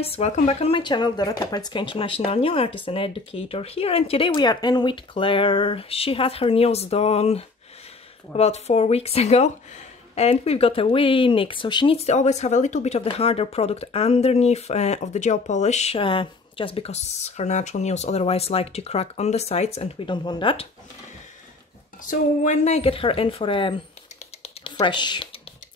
guys, welcome back on my channel, Dorota, Palicka, International Nail Artist and Educator here, and today we are in with Claire. She had her nails done about 4 weeks ago and we've got a wee nick, so she needs to always have a little bit of the harder product underneath of the gel polish, just because her natural nails otherwise like to crack on the sides and we don't want that. So when I get her in for a fresh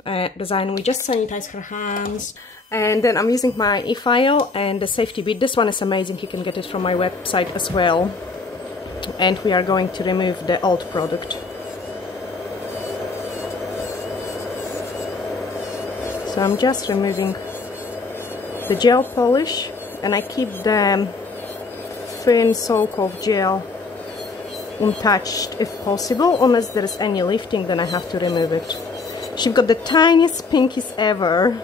design, we just sanitize her hands. And then I'm using my e-file and the safety bead. This one is amazing, you can get it from my website as well. And we are going to remove the old product. So I'm just removing the gel polish and I keep the thin soak of gel untouched if possible, unless there is any lifting, then I have to remove it. She's got the tiniest pinkies ever.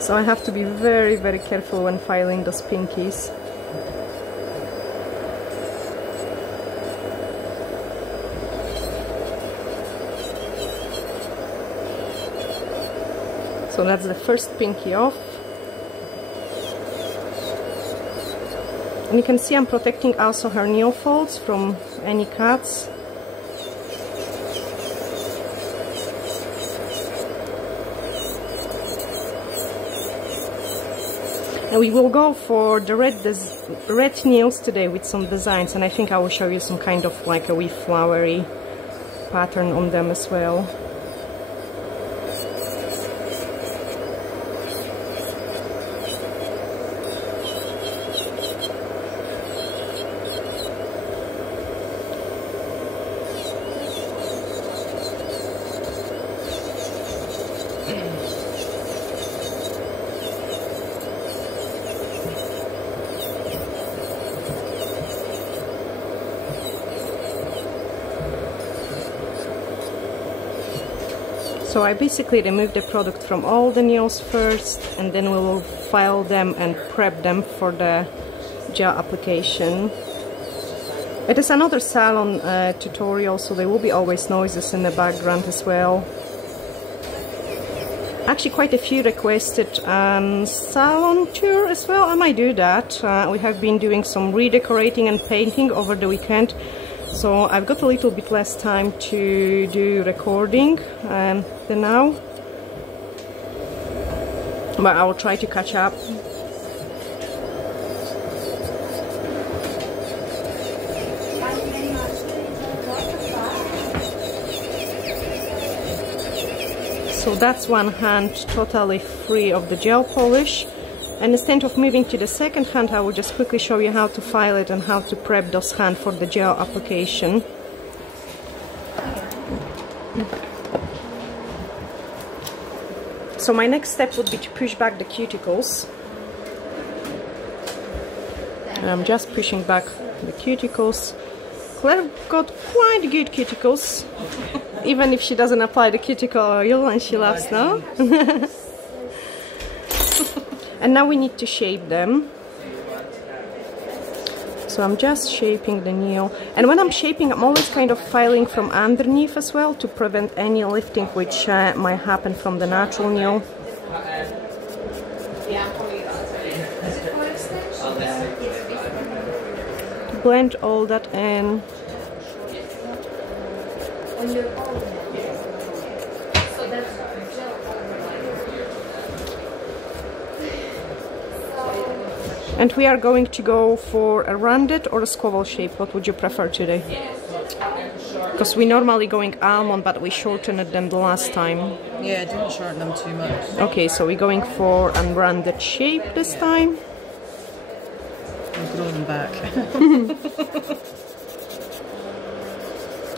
So I have to be very, very careful when filing those pinkies. So that's the first pinky off. And you can see I'm protecting also her nail folds from any cuts. And we will go for the red nails today with some designs, and I think I will show you some kind of like a wee flowery pattern on them as well. So I basically remove the product from all the nails first, and then we will file them and prep them for the gel application. It is another salon tutorial, so there will be always noises in the background as well. Actually, quite a few requested salon tour as well. I might do that. We have been doing some redecorating and painting over the weekend. So I've got a little bit less time to do recording than now, but I will try to catch up. So that's one hand totally free of the gel polish. And instead of moving to the second hand, I will just quickly show you how to file it and how to prep those hands for the gel application. So my next step would be to push back the cuticles. And I'm just pushing back the cuticles. Claire got quite good cuticles, even if she doesn't apply the cuticle oil, and she loves now. And now we need to shape them. So I'm just shaping the nail. And when I'm shaping, I'm always kind of filing from underneath as well to prevent any lifting which might happen from the natural nail. Blend all that in. And we are going to go for a rounded or a squabble shape. What would you prefer today? Because we normally going almond, but we shortened them the last time. Yeah, I didn't shorten them too much. Okay, so we're going for a rounded shape this time. I'll grow them back.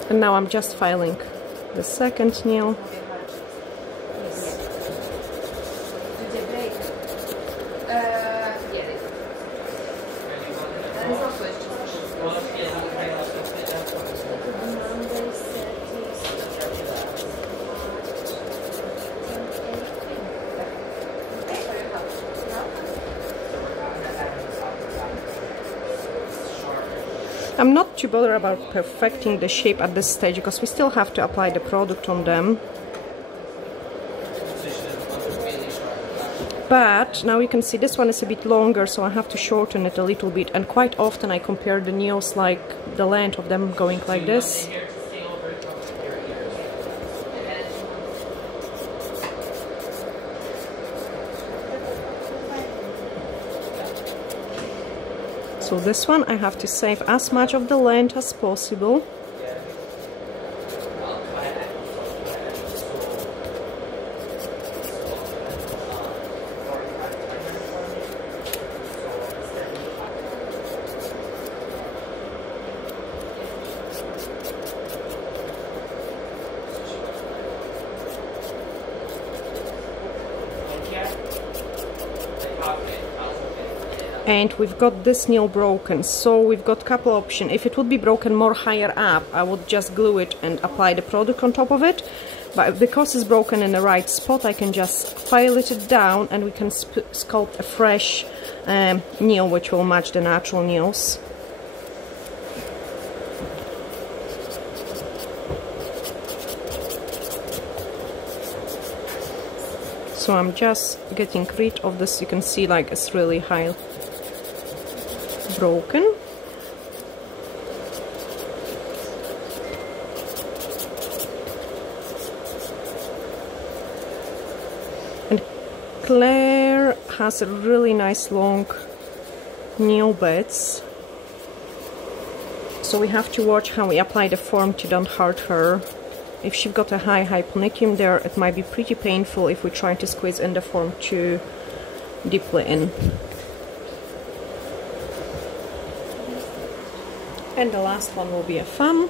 And now I'm just filing the second nail. I'm not too bothered about perfecting the shape at this stage because we still have to apply the product on them. But now you can see this one is a bit longer, so I have to shorten it a little bit, and quite often I compare the nails, like the length of them going like this. So this one I have to save as much of the length as possible. And we've got this nail broken, so we've got a couple options. If it would be broken more higher up, I would just glue it and apply the product on top of it. But because it's broken in the right spot, I can just file it down and we can sculpt a fresh nail which will match the natural nails. So I'm just getting rid of this. You can see like it's really high broken. And Claire has a really nice long nail beds, so we have to watch how we apply the form to don't hurt her. If she's got a high hyponychium there, it might be pretty painful if we try to squeeze in the form too deeply in. And the last one will be a thumb.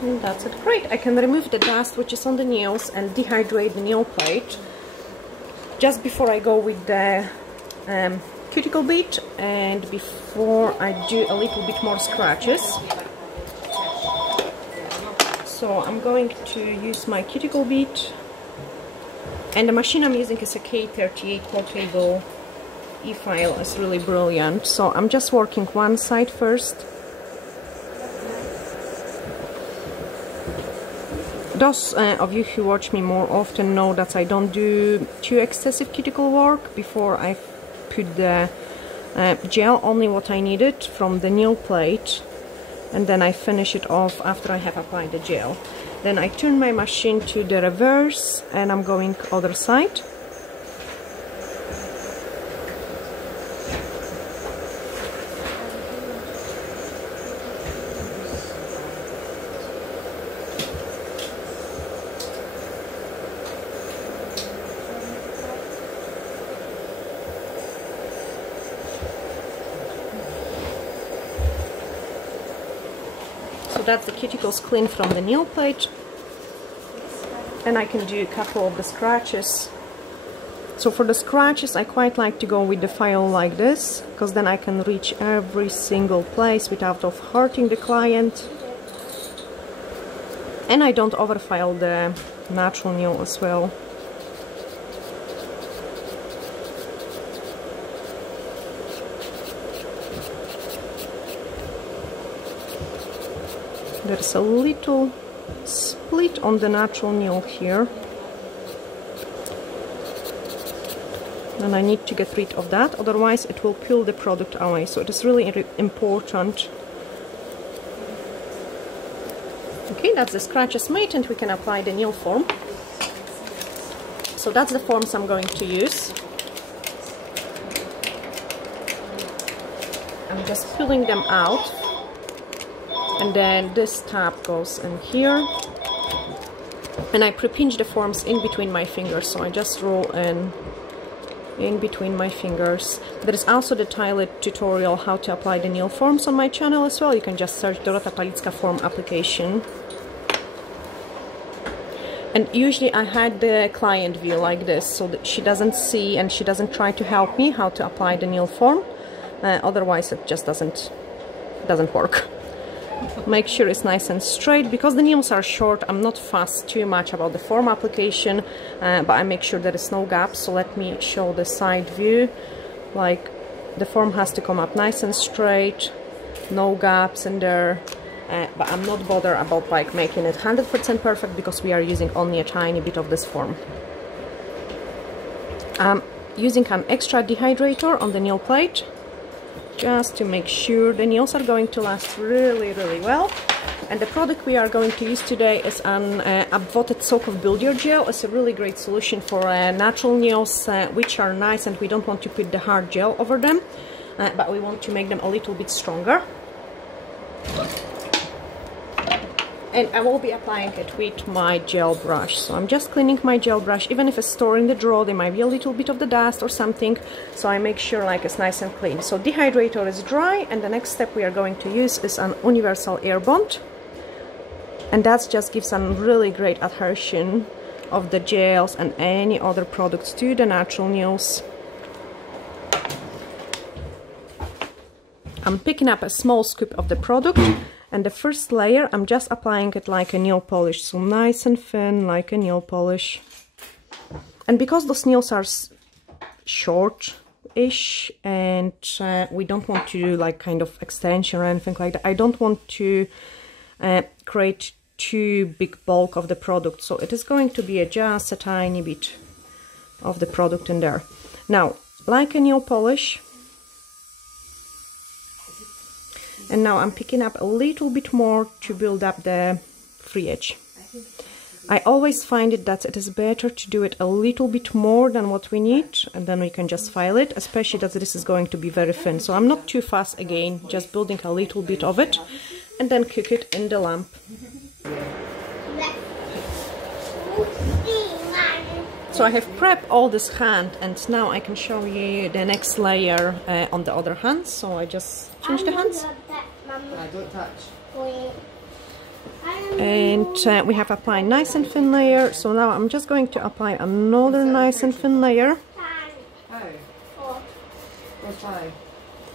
And that's it. Great. I can remove the dust which is on the nails and dehydrate the nail plate just before I go with the cuticle bit and before I do a little bit more scratches. So I'm going to use my cuticle bit, and the machine I'm using is a K38 portable e-file. It's really brilliant. So I'm just working one side first. Those of you who watch me more often know that I don't do too excessive cuticle work before I put the gel, only what I needed from the nail plate, and then I finish it off after I have applied the gel. Then I turn my machine to the reverse and I'm going other side. So that's the cuticles clean from the nail plate, and I can do a couple of the scratches. So for the scratches I quite like to go with the file like this, because then I can reach every single place without hurting the client, and I don't overfile the natural nail as well. There's a little split on the natural nail here, and I need to get rid of that, otherwise it will peel the product away. So it is really important. Okay, that's the scratches made, and we can apply the nail form. So that's the forms I'm going to use. I'm just pulling them out. And then this tab goes in here, and I pre-pinch the forms in between my fingers, so I just roll in between my fingers. There is also the tailored tutorial how to apply the nail forms on my channel as well. You can just search Dorota Palicka form application. And usually I had the client view like this, so that she doesn't see and she doesn't try to help me how to apply the nail form. otherwise it just doesn't work. Make sure it's nice and straight. Because the nails are short, I'm not fussed too much about the form application, but I make sure there is no gap. So let me show the side view. Like, the form has to come up nice and straight, no gaps in there. But I'm not bothered about like making it 100% perfect, because we are using only a tiny bit of this form. I'm using an extra dehydrator on the nail plate, just to make sure the nails are going to last really, really well. And the product we are going to use today is an Upvoted soak of billiard gel. It's a really great solution for natural nails, which are nice, and we don't want to put the hard gel over them, but we want to make them a little bit stronger. And I will be applying it with my gel brush. So I'm just cleaning my gel brush. Even if it's stored in the drawer, there might be a little bit of the dust or something. So I make sure like it's nice and clean. So dehydrator is dry, and the next step we are going to use is an universal air bond. And that just gives a really great adhesion of the gels and any other products to the natural nails. I'm picking up a small scoop of the product. And the first layer, I'm just applying it like a nail polish, so nice and thin, like a nail polish. And because those nails are short-ish, and we don't want to do like kind of extension or anything like that, I don't want to create too big bulk of the product, so it is going to be just a tiny bit of the product in there. Now, like a nail polish, and now I'm picking up a little bit more to build up the free edge. I always find it that it is better to do it a little bit more than what we need, and then we can just file it, especially that this is going to be very thin. So I'm not too fast again, just building a little bit of it, and then cook it in the lamp. So I have prepped all this hand, and now I can show you the next layer on the other hand. So I just change the hands. Don't touch. And we have applied nice and thin layer. So now I'm just going to apply another nice and thin layer.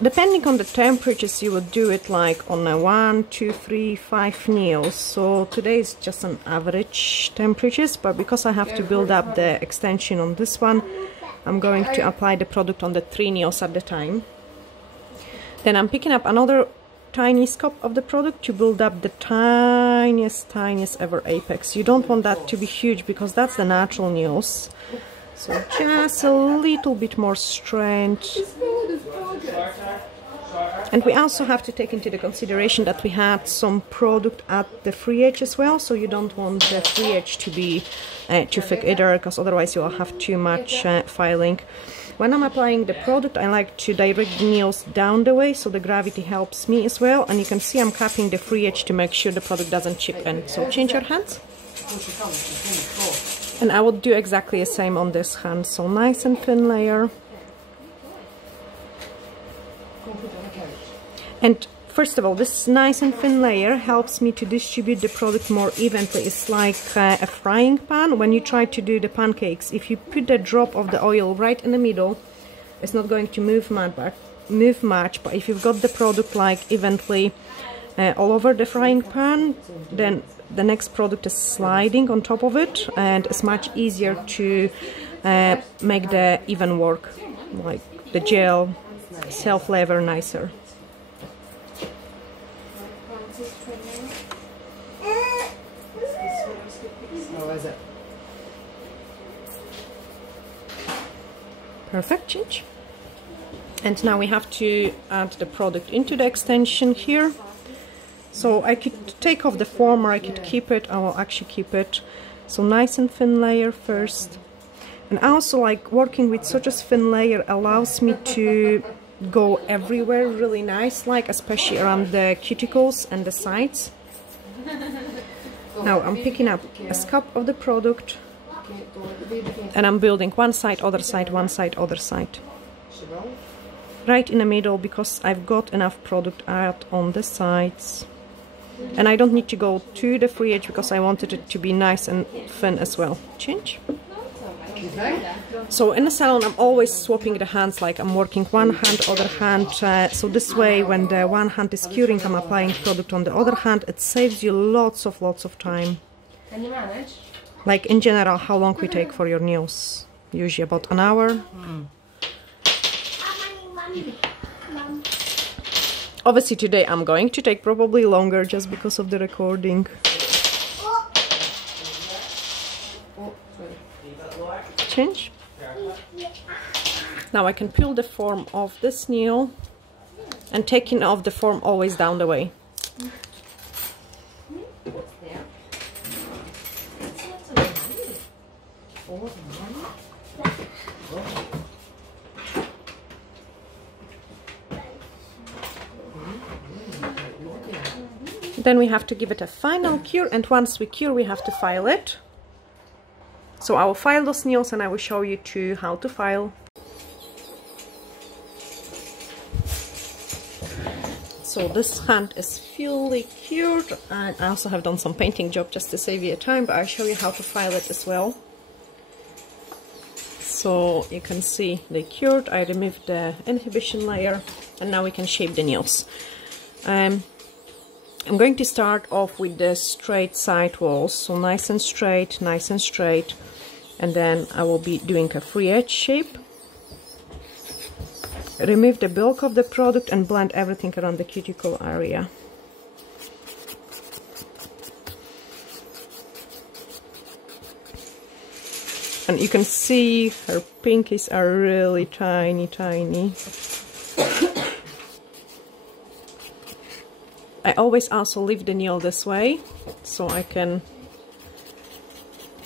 Depending on the temperatures, you would do it like on a 1, 2, 3, 5 nails. So today is just an average temperatures, but because I have to build up the extension on this one, I'm going to apply the product on the 3 nails at the time. Then I'm picking up another tiny scoop of the product to build up the tiniest ever apex. You don't want that to be huge, because that's the natural nails. So just a little bit more strength. And we also have to take into the consideration that we had some product at the free edge as well, so you don't want the free edge to be too thick either, because otherwise you will have too much filing. When I'm applying the product, I like to direct the nails down the way, so the gravity helps me as well. And you can see I'm capping the free edge to make sure the product doesn't chip in. So change your hands. And I will do exactly the same on this hand. So nice and thin layer. And first of all, this nice and thin layer helps me to distribute the product more evenly. It's like a frying pan. When you try to do the pancakes, if you put a drop of the oil right in the middle, it's not going to move much. But if you've got the product like evenly all over the frying pan, then the next product is sliding on top of it, and it's much easier to make the even work, like the gel self-lever nicer. Perfect, change. And now we have to add the product into the extension here. So I could take off the form, or I could keep it. I will actually keep it. So nice and thin layer first. And also, like, working with such a thin layer allows me to go everywhere really nice, like especially around the cuticles and the sides. Now I'm picking up a scoop of the product, and I'm building one side, other side, one side, other side. Right in the middle, because I've got enough product out on the sides. And I don't need to go to the free edge, because I wanted it to be nice and thin as well. Change. So in the salon I'm always swapping the hands, like I'm working one hand, other hand, so this way when the one hand is curing, I'm applying product on the other hand. It saves you lots of time. Can you manage? Like in general, how long we take for your nails? Usually about an hour. Obviously today I'm going to take probably longer just because of the recording. Change. Now I can peel the form of this nail, and taking off the form always down the way. Then we have to give it a final cure, and once we cure we have to file it. So I will file those nails and I will show you too how to file. So this hand is fully cured, and I also have done some painting job just to save you time, but I'll show you how to file it as well. So you can see they cured. I removed the inhibition layer and now we can shape the nails. I'm going to start off with the straight side walls, so nice and straight, and then I will be doing a free edge shape. Remove the bulk of the product and blend everything around the cuticle area. And you can see her pinkies are really tiny. I always also leave the nail this way, so I can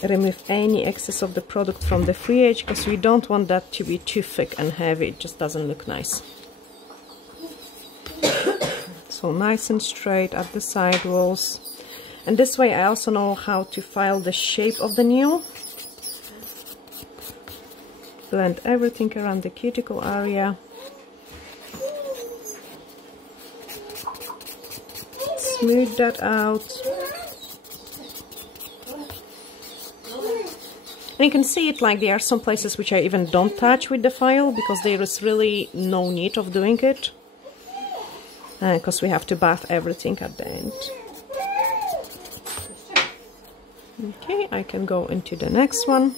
remove any excess of the product from the free edge, because we don't want that to be too thick and heavy. It just doesn't look nice. So nice and straight at the side walls. And this way I also know how to file the shape of the nail. Blend everything around the cuticle area. Smooth that out. And you can see it, like there are some places which I even don't touch with the file, because there is really no need of doing it. Because we have to bath everything at the end. Okay, I can go into the next one.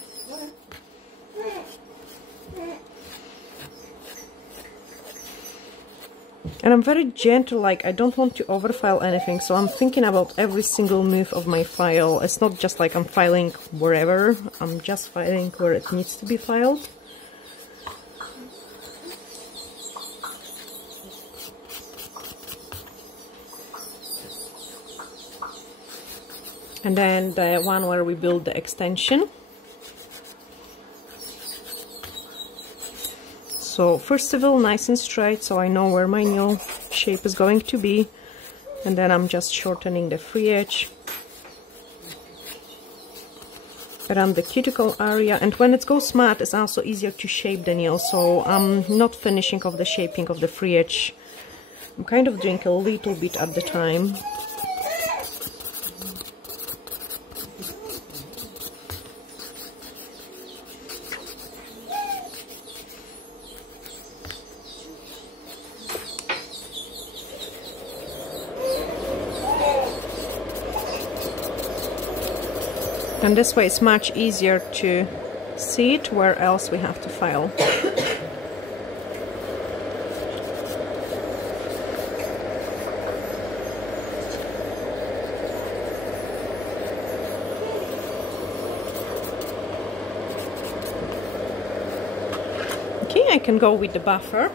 And I'm very gentle, like I don't want to overfile anything, so I'm thinking about every single move of my file. It's not just like I'm filing wherever, I'm just filing where it needs to be filed. And then the one where we build the extension. So first of all, nice and straight, so I know where my nail shape is going to be. And then I'm just shortening the free edge around the cuticle area. And when it goes matte, it's also easier to shape the nail. So I'm not finishing off the shaping of the free edge. I'm kind of doing a little bit at the time. And this way it's much easier to see it where else we have to file. Okay, I can go with the buffer.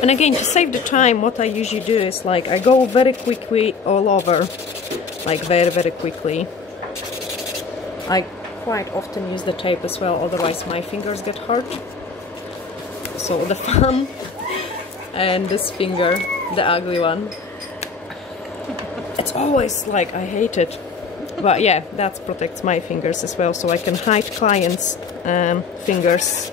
And again, to save the time, what I usually do is like I go very quickly all over, like very quickly. I quite often use the tape as well, otherwise my fingers get hurt. So the thumb and this finger, the ugly one. It's always like, I hate it. But yeah, that protects my fingers as well, so I can hide clients' fingers.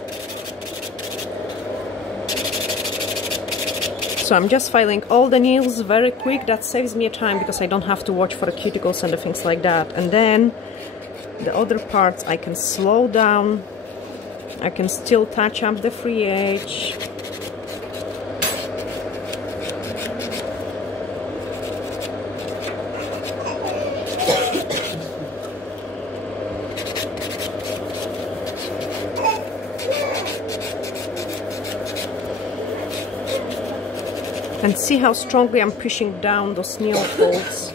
So I'm just filing all the nails very quick. That saves me time because I don't have to watch for the cuticles and the things like that. And then the other parts I can slow down. I can still touch up the free edge. And see how strongly I'm pushing down those nail folds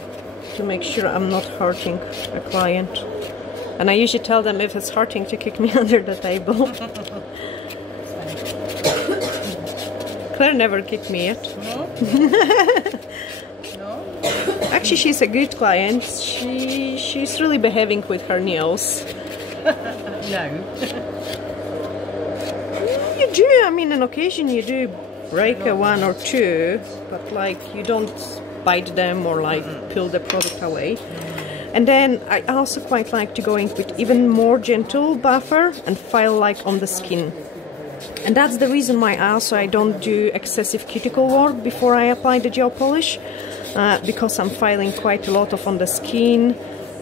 to make sure I'm not hurting a client. And I usually tell them if it's hurting to kick me under the table. Claire never kicked me yet. No? No? Actually, she's a good client. She's really behaving with her nails. No. You do, I mean, on occasion you do break a one or two, but like you don't bite them or like peel the product away. And then I also quite like to go in with even more gentle buffer and file like on the skin. And that's the reason why I don't do excessive cuticle work before I apply the gel polish, because I'm filing quite a lot on the skin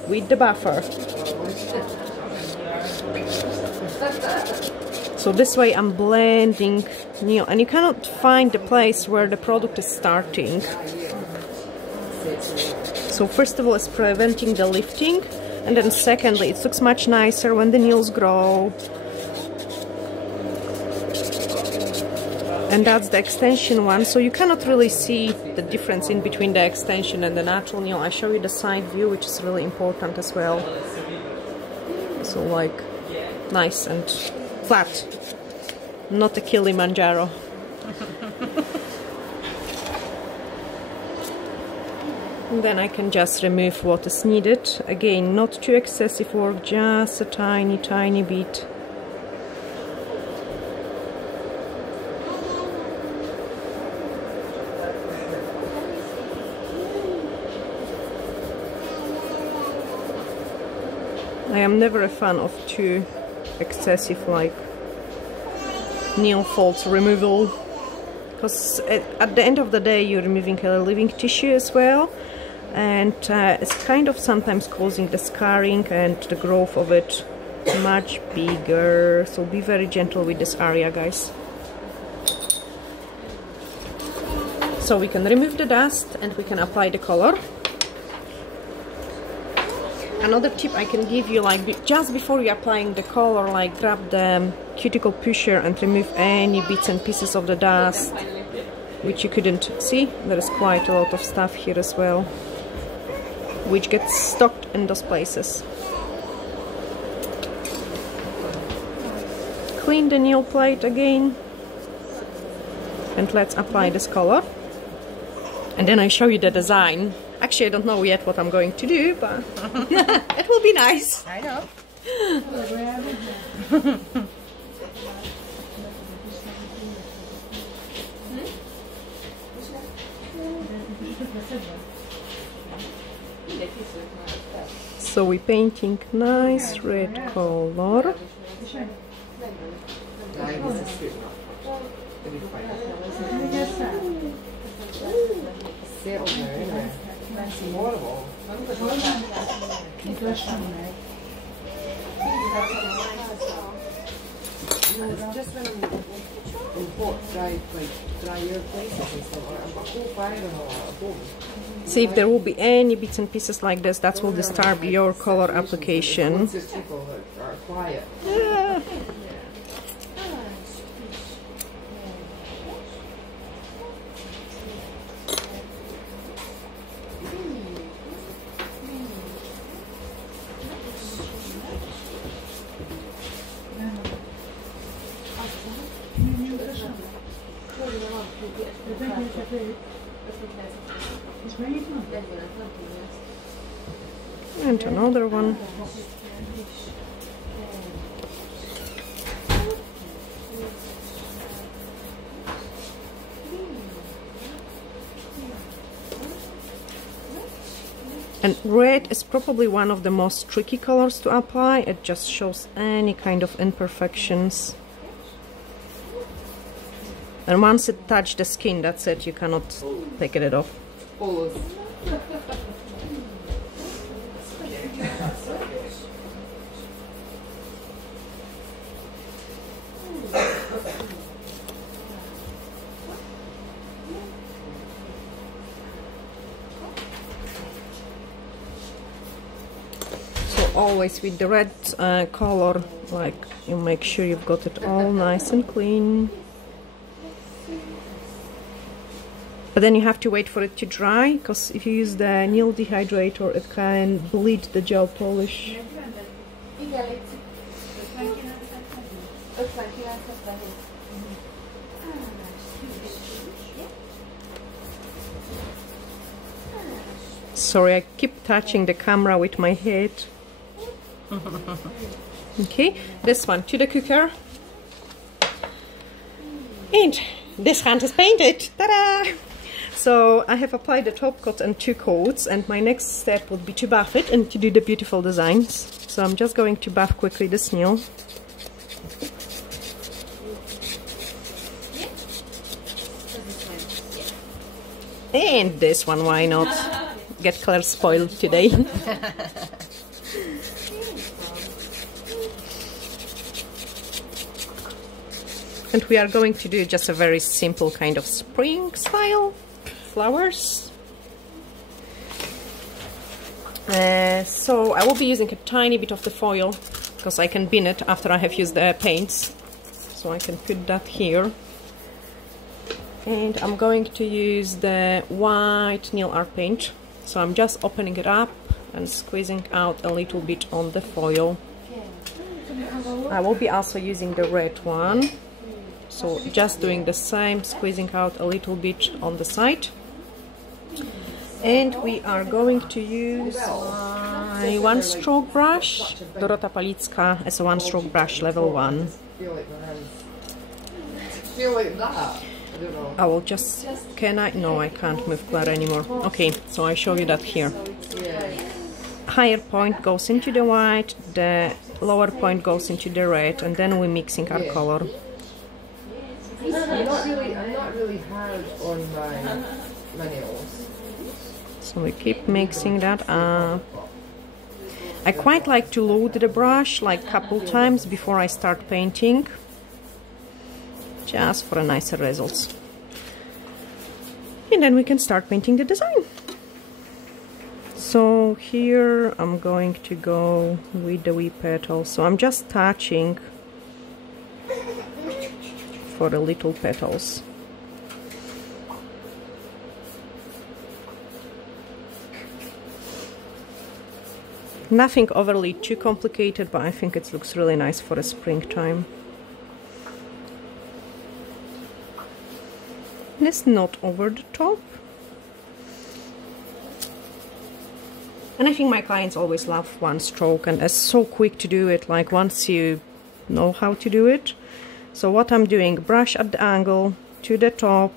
with the buffer. So this way I'm blending nail, and you cannot find the place where the product is starting. So first of all, it's preventing the lifting, and then secondly, it looks much nicer when the nails grow. And that's the extension one, so you cannot really see the difference in between the extension and the natural nail. I show you the side view, which is really important as well. So like nice and flat, not a Kilimanjaro. And then I can just remove what is needed. Again, not too excessive work, just a tiny bit. I am never a fan of too excessive like nail folds removal, because at the end of the day you're removing a living tissue as well, and it's kind of sometimes causing the scarring and the growth of it much bigger. So be very gentle with this area, guys. So we can remove the dust and we can apply the color. Another tip I can give you, like just before you're applying the color, like grab the cuticle pusher and remove any bits and pieces of the dust which you couldn't see. There is quite a lot of stuff here as well, which gets stuck in those places. Clean the nail plate again, and let's apply this color. And then I show you the design. Actually, I don't know yet what I'm going to do, but it will be nice. I know. So we're painting nice red color. Just when I'm in hot, drier places and stuff, I've got full fire and all at home. See, if there will be any bits and pieces like this, that will disturb your color application. Once there's people that are quiet. Yeah. And another one. And red is probably one of the most tricky colors to apply. It just shows any kind of imperfections. And once it touches the skin, that's it. You cannot take it off. always with the red color, like you make sure you've got it all nice and clean. But then you have to wait for it to dry, because if you use the nail dehydrator, it can bleed the gel polish. Sorry, I keep touching the camera with my head. Okay, this one to the cooker. And this hand is painted. Ta-da! So I have applied the top coat and 2 coats, and my next step would be to buff it and to do the beautiful designs. So I'm just going to buff quickly this nail. And this one, why not? Get Claire spoiled today. And we are going to do just a very simple kind of spring style flowers. So I will be using a tiny bit of the foil, because I can bin it after I have used the paints. So I can put that here. And I'm going to use the white nail art paint. So I'm just opening it up and squeezing out a little bit on the foil. I will be also using the red one. So just doing the same, squeezing out a little bit on the side. And we are going to use my 1-stroke brush, Dorota Palicka, as a 1-stroke brush, level 1. Feel like that. I will just, can I? No, I can't move Claire anymore. Okay, so I show you that here. Higher point goes into the white, the lower point goes into the red, and then we're mixing our color. I'm not really hard on my nails. So we keep mixing that up. I quite like to load the brush like a couple times before I start painting, just for a nicer results. And then we can start painting the design. So here I'm going to go with the wee petals. So I'm just touching for the little petals. Nothing overly too complicated, but I think it looks really nice for the springtime. And it's not over the top. And I think my clients always love 1-stroke, and it's so quick to do it, like once you know how to do it. So what I'm doing, brush at the angle, to the top,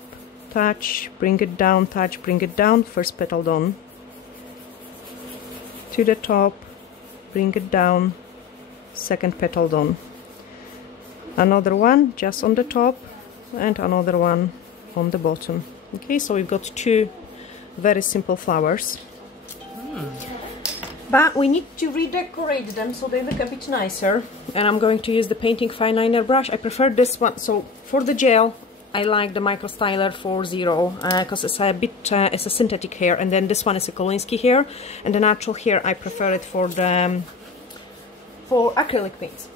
touch, bring it down, touch, bring it down, first petal done. To the top, bring it down, second petal done. Another one just on the top, and another one on the bottom. Okay, so we've got 2 very simple flowers. But we need to redecorate them so they look a bit nicer. And I'm going to use the painting fine liner brush. I prefer this one. So for the gel, I like the Micro Styler 4.0 because it's a bit, it's a synthetic hair. And then this one is a Kolinsky hair. And the natural hair, I prefer it for the for acrylic paints.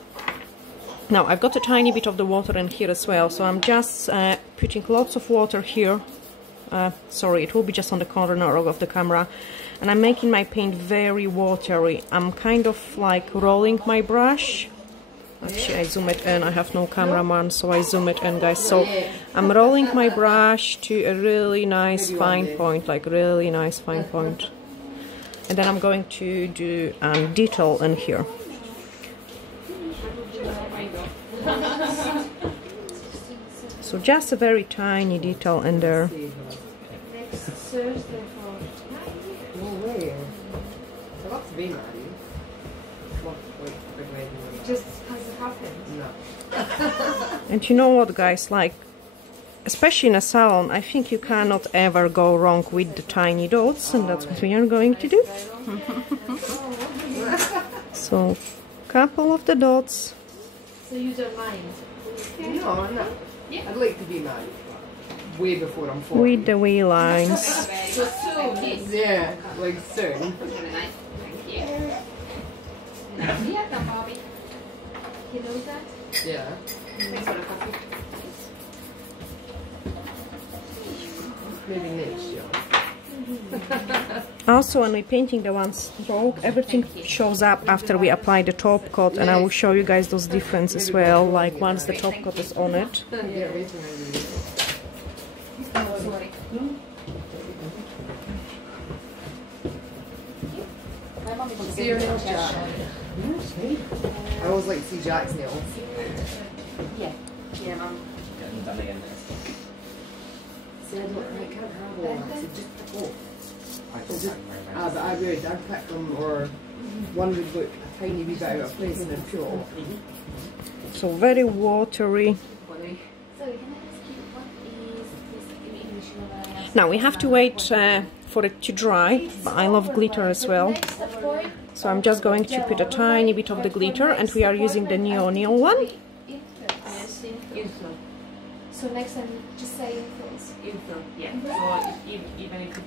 Now I've got a tiny bit of the water in here as well. So I'm just putting lots of water here. Sorry, it will be just on the corner of the camera. And I'm making my paint very watery. I'm kind of like rolling my brush. Actually, I zoom it in. I have no cameraman, so I zoom it in, guys. So I'm rolling my brush to a really nice fine point, like really nice fine point. And then I'm going to do detail in here. So just a very tiny detail in there. No way. I love to be married. Just has it happened? No. And you know what, guys, like, especially in a salon, I think you cannot ever go wrong with the tiny dots, and that's what we are going to do. So, couple of the dots. So you don't mind? No, no. I'd like to be married. Way before I'm 40. With the wee lines. So soon. Yeah, like soon. Yeah, Bobby. He knows that? Yeah. Thanks for the coffee. Maybe next year. Also, when we're painting the one stroke, everything shows up after we apply the top coat, and I will show you guys those differences as well, like once the top coat is on it. See your nails, Jack. I always like to see Jack's nails. Yeah. Yeah, Mum. See, I can't have all that. So just but I would. I'd pick them, or one would look a tiny wee bit out of place and then peel it off. So very watery. So can I ask you what is this English? Now we have to wait for it to dry, but I love glitter as well. So I'm just going to put a tiny bit of the glitter, and we are using the neon one. Yes, Infill. So next time, just say Infills. Infill, yeah. So even if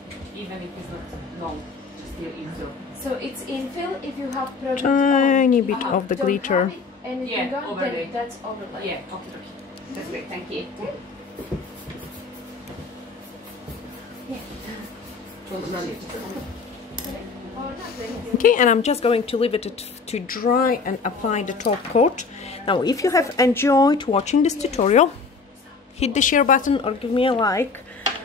it's not long, just still Infill. So it's Infill if you have product Tiny bit of the glitter. And if you Yeah, don't, overlay. then that's overlay. Yeah, okay. That's great, thank you. Okay, and I'm just going to leave it to dry and apply the top coat. Now, if you have enjoyed watching this tutorial, hit the share button or give me a like,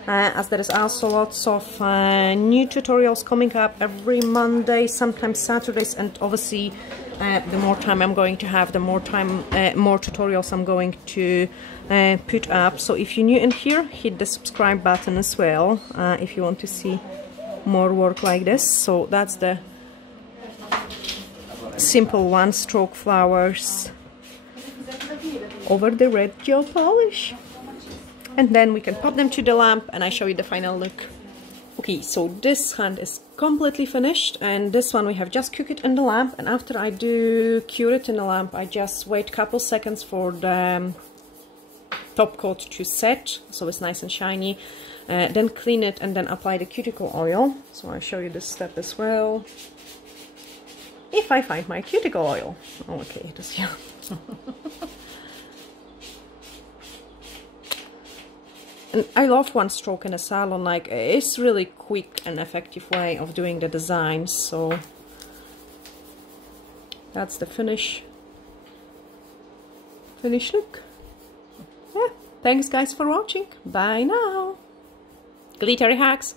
as there is also lots of new tutorials coming up every Monday, sometimes Saturdays, and obviously the more time I'm going to have, the more tutorials I'm going to put up. So if you're new in here, hit the subscribe button as well if you want to see more work like this. So that's the simple one stroke flowers over the red gel polish, and then we can pop them to the lamp and I show you the final look. Okay, so this hand is completely finished, and this one we have just cooked it in the lamp, and after I do cure it in the lamp, I just wait a couple seconds for the top coat to set so it's nice and shiny, then clean it and then apply the cuticle oil. So I'll show you this step as well, if I find my cuticle oil. Oh, okay, it is here. And I love one stroke in a salon, like it's really quick and effective way of doing the design. So that's the finish look. Yeah, thanks guys for watching. Bye now. Glittery hacks.